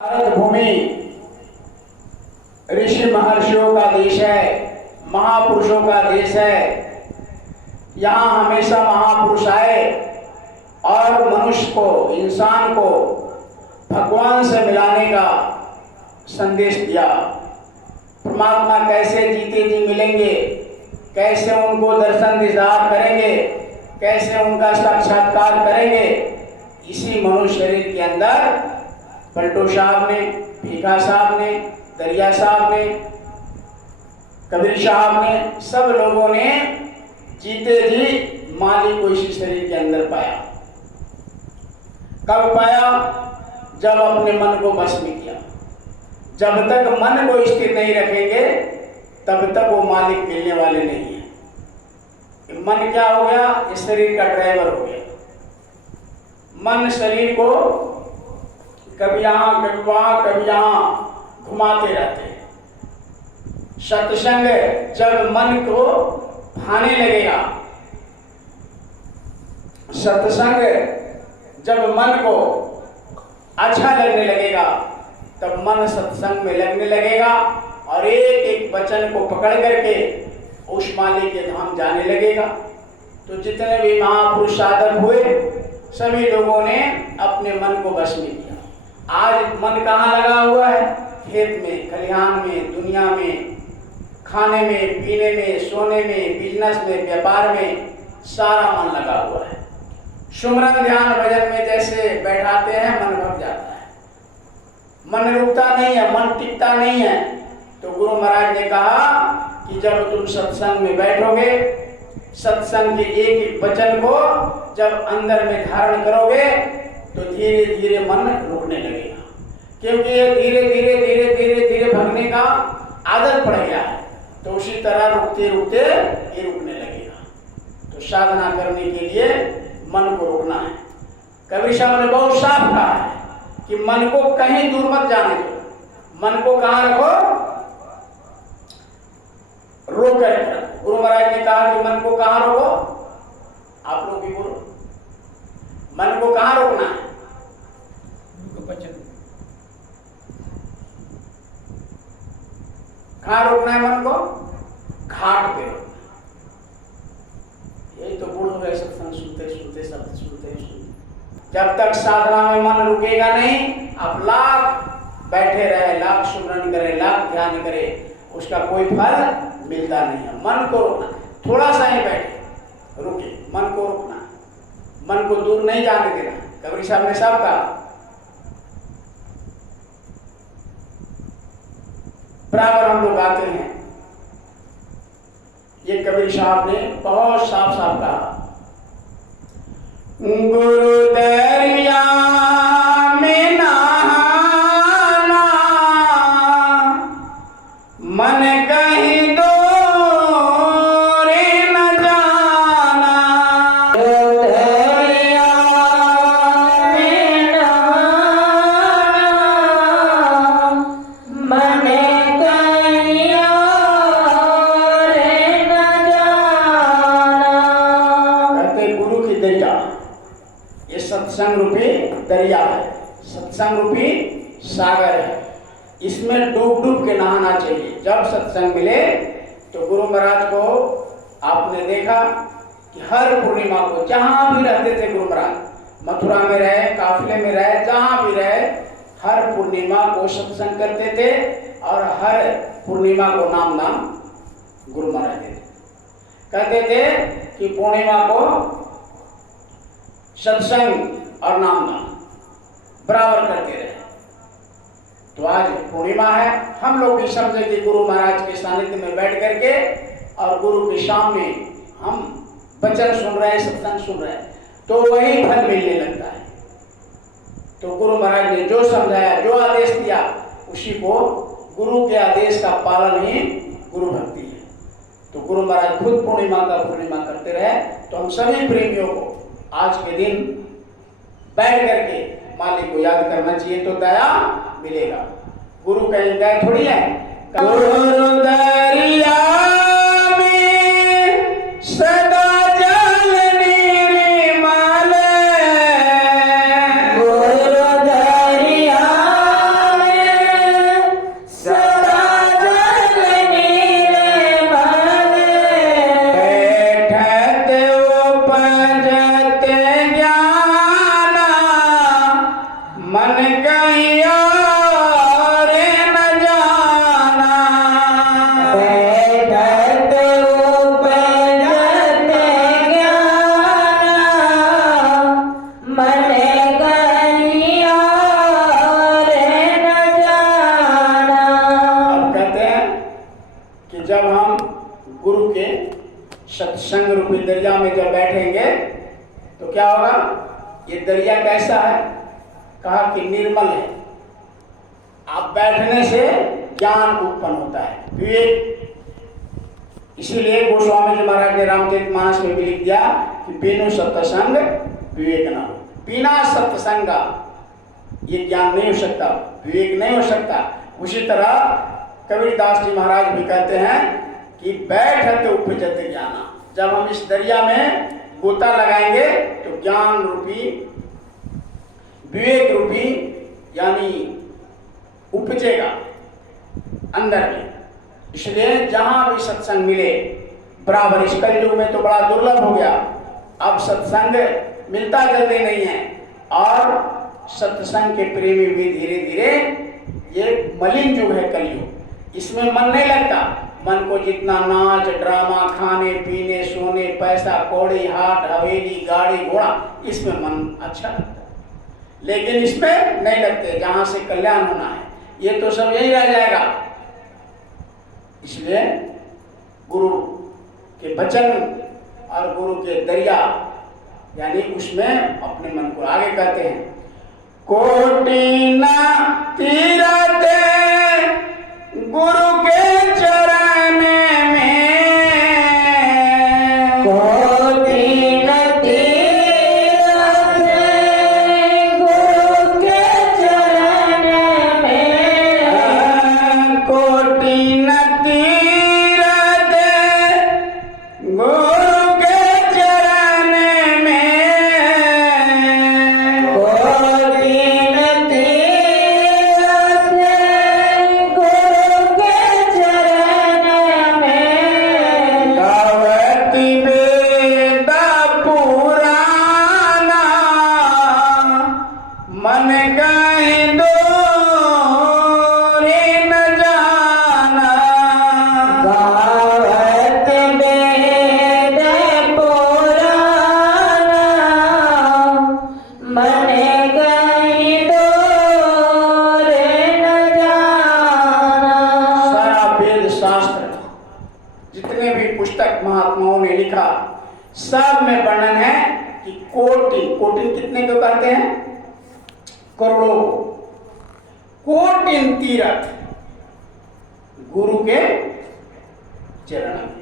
भारत भूमि ऋषि महर्षियों का देश है, महापुरुषों का देश है। यहाँ हमेशा महापुरुष आए और मनुष्य को, इंसान को भगवान से मिलाने का संदेश दिया। परमात्मा कैसे जीते जी मिलेंगे, कैसे उनको दर्शन दीदार करेंगे, कैसे उनका साक्षात्कार करेंगे, इसी मनुष्य शरीर के अंदर पलटू साहब ने, भीखा साहब ने, दरिया साहब ने, कबीर साहब ने, सब लोगों ने जीते जी मालिक को इसी शरीर के अंदर पाया। कब पाया? जब अपने मन को बस में किया। जब तक मन को स्थिर नहीं रखेंगे तब तक वो मालिक मिलने वाले नहीं है। मन क्या हो गया? इस शरीर का ड्राइवर हो गया। मन शरीर को कभी यहाँ कभी वहाँ कभी यहाँ घुमाते रहते हैं। सत्संग जब मन को भाने लगेगा, सत्संग जब मन को अच्छा लगने लगेगा तब मन सत्संग में लगने लगेगा और एक एक वचन को पकड़ करके उस मालिक के धाम जाने लगेगा। तो जितने भी महापुरुष साधक हुए सभी लोगों ने अपने मन को बस में किया। आज मन कहाँ लगा हुआ है? खेत में, खलिहान में, दुनिया में, खाने में, पीने में, सोने में, बिजनेस में, व्यापार में, सारा मन लगा हुआ है। सुमरन ध्यान भजन में जैसे बैठाते हैं मन भग जाता है, मन रुकता नहीं है, मन टिकता नहीं है। तो गुरु महाराज ने कहा कि जब तुम सत्संग में बैठोगे, सत्संग के एक एक वचन को जब अंदर में धारण करोगे तो धीरे धीरे मन रुकने लगेगा, क्योंकि ये धीरे धीरे धीरे धीरे धीरे भगने का आदत पड़ गया है। तो उसी तरह रुकते रुकते ये रुकने लगेगा। तो साधना करने के लिए मन को रोकना है। कबीर साहब ने बहुत साफ कहा है कि मन को कहीं दूर मत जाने दो। मन को कहाँ रखो? रोक कर रखो। गुरु महाराज ने कहा कि मन को कहाँ रोको? आप लोग भी बोलो, मन को कहाँ रोकना है? कहाँ रोकना है मन को? घाट पे रोकना। यही तो गुण हो गए सत्संग सुनते सुनते, शब्द सुनते सुनते। जब तक साधना में मन रुकेगा नहीं, आप लाख बैठे रहे, लाख सुमरन करे, लाख ध्यान करे, उसका कोई फल मिलता नहीं है। मन को रोकना, थोड़ा सा ही बैठे, रुके, मन को रोकना, मन को दूर नहीं जाने देना। कबीर साहब ने सब कहा। बराबर हम लोग आते हैं, ये कबीर साहब ने बहुत साफ साफ कहा, गुरु दरिया में नहाना, मन कहीं दूर न जाना। दरिया में नहाना, मन कहीं और न जाना। कहते गुरु की दरिया, ये सत्संग रूपी दरिया है, सत्संग रूपी सागर है। इसमें डूब डूब के नहाना चाहिए। जब सत्संग मिले तो गुरु महाराज को आपने देखा कि हर पूर्णिमा को, जहां भी रहते थे गुरु महाराज, मथुरा में रहे, काफिले में रहे, जहां भी रहे, हर पूर्णिमा को सत्संग करते थे और हर पूर्णिमा को नाम नाम गुरु महाराज देते। कहते थे कि पूर्णिमा को सत्संग और नाम नाम बराबर करते रहे। तो आज पूर्णिमा है, हम लोग भी समझे कि गुरु महाराज के सानिध्य में बैठ करके और गुरु के सामने हम वचन सुन रहे हैं, सत्संग सुन रहे हैं, तो वही फल मिलने लगता है। तो गुरु महाराज ने जो समझाया, जो आदेश दिया, उसी को, गुरु के आदेश का पालन ही गुरु भक्ति है। तो गुरु महाराज खुद पूर्णिमा का पूर्णिमा करते रहे। तो हम सभी प्रेमियों को आज के दिन बैठ करके मालिक को याद करना चाहिए, तो दया मिलेगा। गुरु कहीं गए थोड़ी है। गुरु दरिया में सदा जल निर्मल, गुरु दरिया दरिया में जब बैठेंगे तो क्या होगा? ये दरिया कैसा है? कहा कि निर्मल है। आप बैठने से ज्ञान उत्पन्न होता है, विवेक। इसीलिए गोस्वामी जी महाराज ने रामचरितमानस में भी लिख दिया कि बिनु सत्संग विवेक न हो। बिना सत्संग ये ज्ञान नहीं हो सकता, विवेक नहीं हो सकता। उसी तरह कबीरदास जी महाराज भी कहते हैं कि बैठत उपजत ज्ञाना। जब हम इस दरिया में गोता लगाएंगे तो ज्ञान रूपी, विवेक रूपी यानी उपजेगा अंदर में। इसलिए जहां भी सत्संग मिले, बराबर इस कलयुग में तो बड़ा दुर्लभ हो गया, अब सत्संग मिलता जल्दी नहीं है। और सत्संग के प्रेमी भी धीरे धीरे, ये मलिन युग है कलयुग, इसमें मन नहीं लगता। मन को जितना नाच ड्रामा, खाने पीने सोने, पैसा कौड़ी, हाट हवेली, गाड़ी घोड़ा, इसमें मन अच्छा लगता है, लेकिन इसमें नहीं लगते जहां से कल्याण होना है। ये तो सब यही रह जाएगा। इसलिए गुरु के वचन और गुरु के दरिया यानी उसमें अपने मन को आगे कहते हैं। कोटि न तीरथ गुरु के चरण में, कोटि न तीरथ गुरु के चरण में, कोटि न तीरथ गुरु के चरण में, कोटि न तीरथ गुरु के चरण में, गावति वेद पुराना मन गहि दूरी न जाना। गावत वेद पुराना मन कहीं दूर न जाना। सारा वेद शास्त्र जितने भी पुस्तक महात्माओं ने लिखा, सब में वर्णन है कि कोटि, कोटि कितने को कहते हैं? करोड़ों। कोटिन तीरथ गुरु के चरण में।